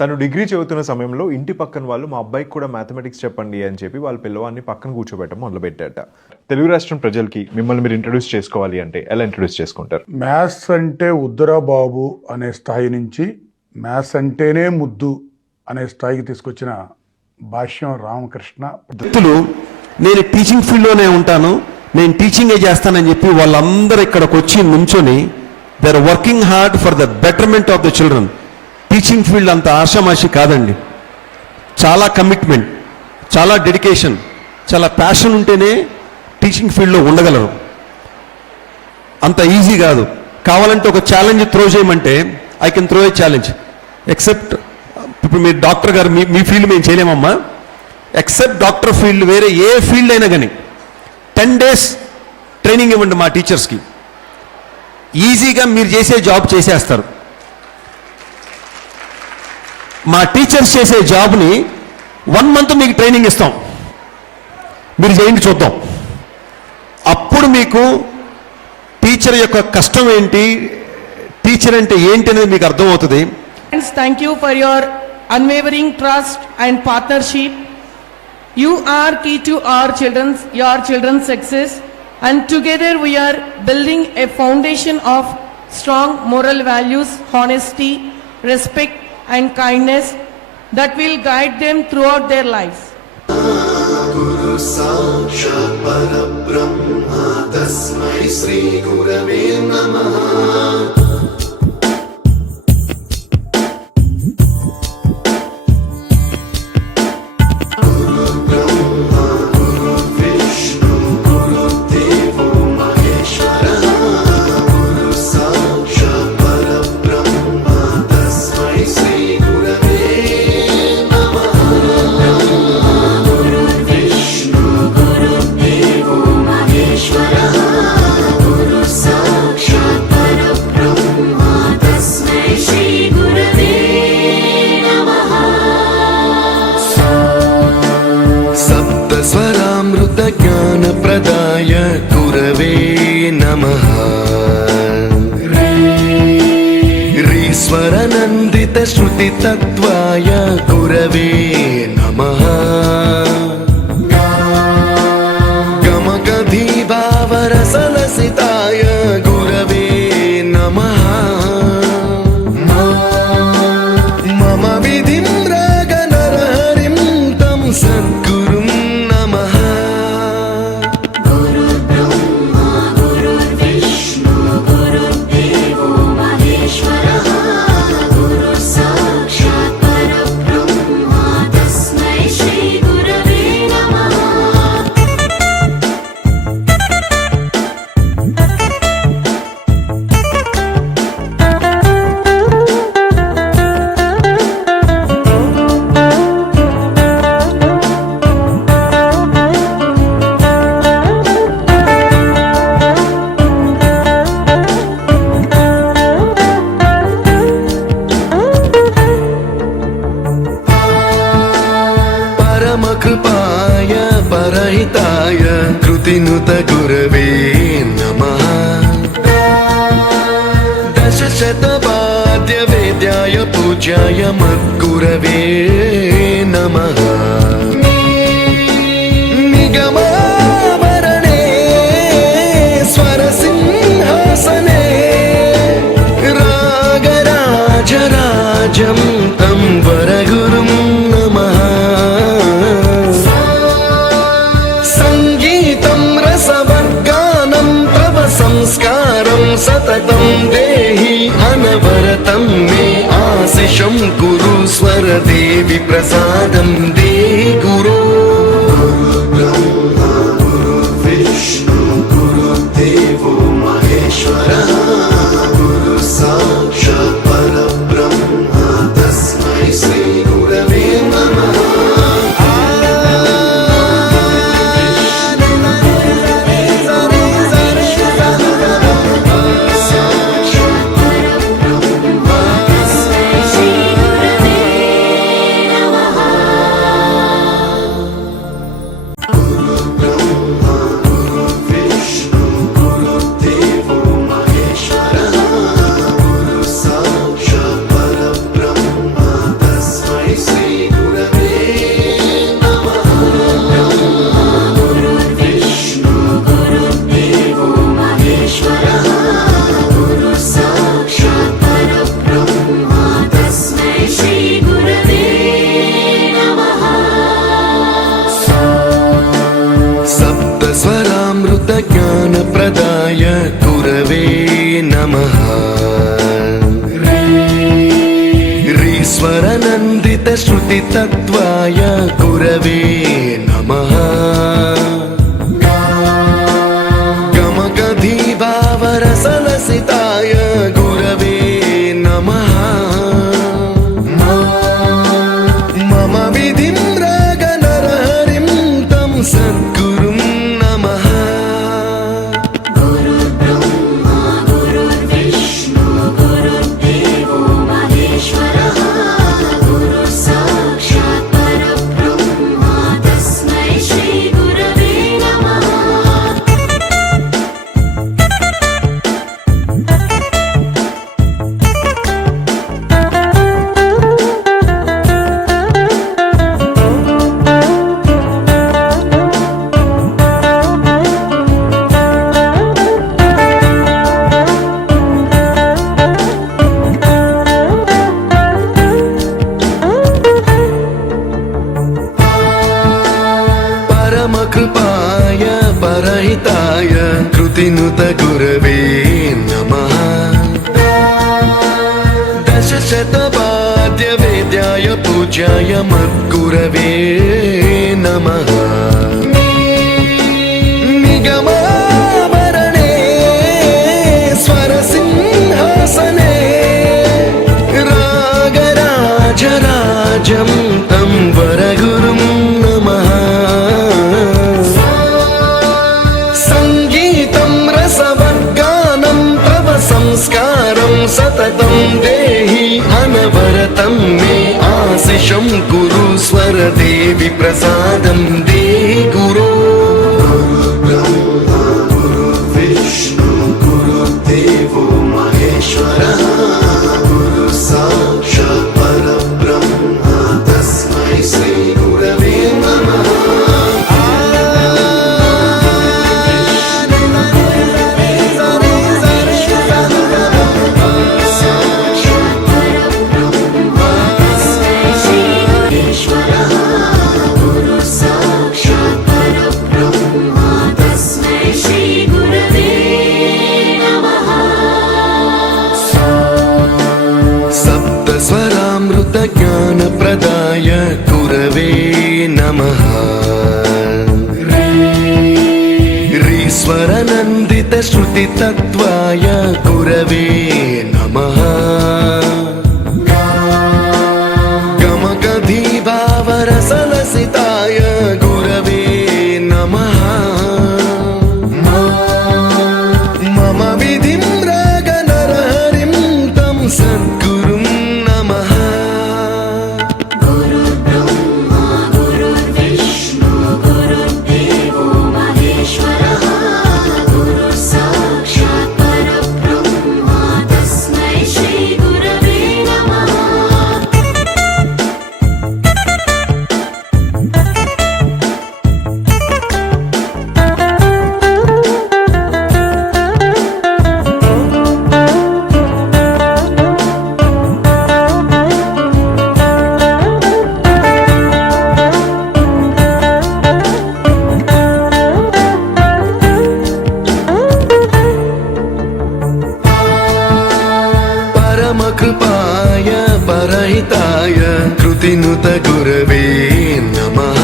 తను డిగ్రీ చదువుతున్న సమయంలో ఇంటి పక్కన వాళ్ళు మా అబ్బాయికి కూడా మ్యాథమెటిక్స్ చెప్పండి అని చెప్పి వాళ్ళ పిల్లవాడిని పక్కన కూర్చోబెట్టడం మొదలుపెట్టాట. తెలుగు రాష్ట్రం ప్రజలకి మిమ్మల్ని మీరు ఇంట్రడ్యూస్ చేసుకోవాలి అంటే ఎలా ఇంట్రడ్యూస్ చేసుకుంటారు? మ్యాథ్స్ అంటే ఉద్దరా బాబు అనే స్థాయి నుంచి మ్యాథ్స్ అంటేనే ముద్దు అనే స్థాయికి తీసుకొచ్చిన భాష్యం రామకృష్ణ. వ్యక్తులు నేను టీచింగ్ ఫీల్డ్లోనే ఉంటాను, నేను టీచింగే చేస్తానని చెప్పి వాళ్ళందరూ ఇక్కడికి వచ్చి నుంచొని they are working hard for the betterment of the children. Teaching field అంత ఆషామాషి కాదండి. చాలా కమిట్మెంట్, చాలా డెడికేషన్, చాలా ప్యాషన్ ఉంటేనే టీచింగ్ ఫీల్డ్లో ఉండగలరు. అంత ఈజీ కాదు. కావాలంటే ఒక ఛాలెంజ్ త్రో చేయమంటే I can throw A challenge. Except ఇప్పుడు మీరు డాక్టర్ గారు మీ ఫీల్డ్ మేము చేయలేమమ్మా. ఎక్సెప్ట్ డాక్టర్ ఫీల్డ్ వేరే ఏ ఫీల్డ్ అయినా కానీ 10 days ట్రైనింగ్ ఇవ్వండి మా టీచర్స్కి, ఈజీగా మీరు చేసే జాబ్ చేసేస్తారు. మా టీచర్స్ చేసే జాబ్ని 1 month మీకు ట్రైనింగ్ ఇస్తాం, మీరు చేయండి చూద్దాం. అప్పుడు మీకు టీచర్ యొక్క కష్టం ఏంటి, టీచర్ అంటే ఏంటి అనేది మీకు అర్థమవుతుంది. Thank you for your unwavering trust and partnership. You are key to your children's success, and together we are building a foundation of strong moral values, honesty, respect and kindness that will guide them throughout their lives. Guru Sakshat Parabrahma Tasmai Shri Gurave Namaha. ज्ञानप्रदाय गुरवे नमः. ह्रीश्वरनन्दितश्रुतितत्त्वाय गुरवे नमः. गमगधीभावरसलसिताय गुरवे नमः. मम विधिं रागनरहरिं तं सद्गुरुं नमः. कृपाय परहिताय कृतिनुत गुरवे नमः. दशशतवाद्यवेद्याय पूज्याय मद्गुरवे नमः. निगमावरणे स्वरसिंहासने रागराजराजं तं वरगुरुं नमः. संस्कारं सततं देहि अनवरतं मे आशिषं कुरु स्वरदेवि प्रसादं देहि गुरो. ब्रह्मा गुरु विष्णु गुरुदेवो महेश्वरः. गुरु साक्षात् परब्रह्मा तस्मै श्री गुरवे नमः. ज्ञानप्रदाय गुरवे नमः रीश्वरनन्दितश्रुतितत्त्वाय गुरवे नमः गमगधीभावरसलसिताय गुरवे नमः मम विधिं रागनरहरिं तं सद्गुरुं नमः गुरुर्ब्रह्मा गुरुर्विष्णु गुरुर्देवो महेश्वरः गुरुः साक्षात् परब्रह्मा तस्मै श्रीगुरवे नमः परमकृपाय परहिताय कृतिनुत गुरवे नमः दशशतवाद्यवेद्याय पूज्याय मद्गुरवे नमः निगमाभरणे स्वरसिंहासने रागराजराजं तं वरगुरुं नमः सङ्गीतं रसवद्गानं तव संस्कारं सततं देहि अनवरतं मे आशिषं कुरु स्वरदेवि प्रसादं देहि गुरो ब्रह्मा गुरुर्विष्णु गुरुर्देवो महेश्वरः गुरुः साक्षात् परब्रह्मा तस्मै श्रीगुरवे नमः साक्षात् परब्रह्मा तस्मै श्रीगुरेश्वरः गुरुः साक्षात् परब्रह्मा तस्मै श्रीगुरवे नमः सप्तस्वरामृतज्ञानप्रदाय गुरवे नमः रीश्वरनन्दितश्रुतितत्त्वाय गुरवे नमः गमगधीभावरसलसिताय गुरवे नमः मम विधिं रागनरहरिं तं सद्गुरुं नमः गुरुर्ब्रह्मा गुरुर्विष्णु गुरुर्देवो महेश्वरः गुरुः साक्षात् परब्रह्मा तस्मै श्रीगुरवे नमः परमकृपाय परहिताय कृतिनुत गुरवे नमः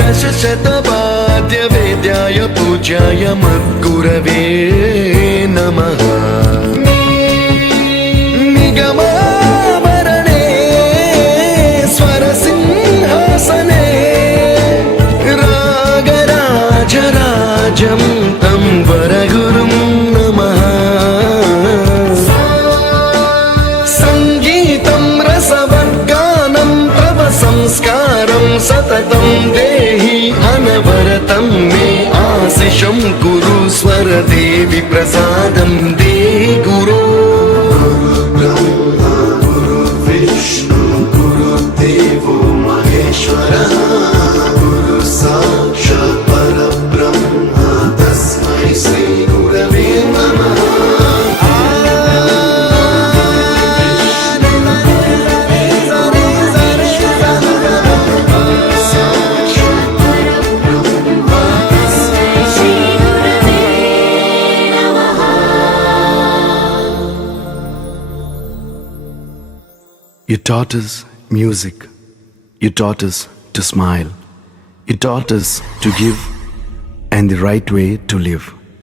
दशशतवाद्यवेद्याय पूज्याय मद्गुरवे नमः निगमाभरणे स्वरसिंहासने रागराजराजं तं वरगुरुं नमः सङ्गीतं रसवद्गानं तव संस्कारं सततं देहि अनवरतं मे आशिषं कुरु स्वरदेवि प्रसादं देहि गुरो ब्रह्मा गुरुर्विष्णु गुरुर्देवो महेश्वरः गुरुः साक्षात् परब्रह्मा तस्मै श्रीगुरवे नमः You taught us music. You taught us to smile. You taught us to give and the right way to live.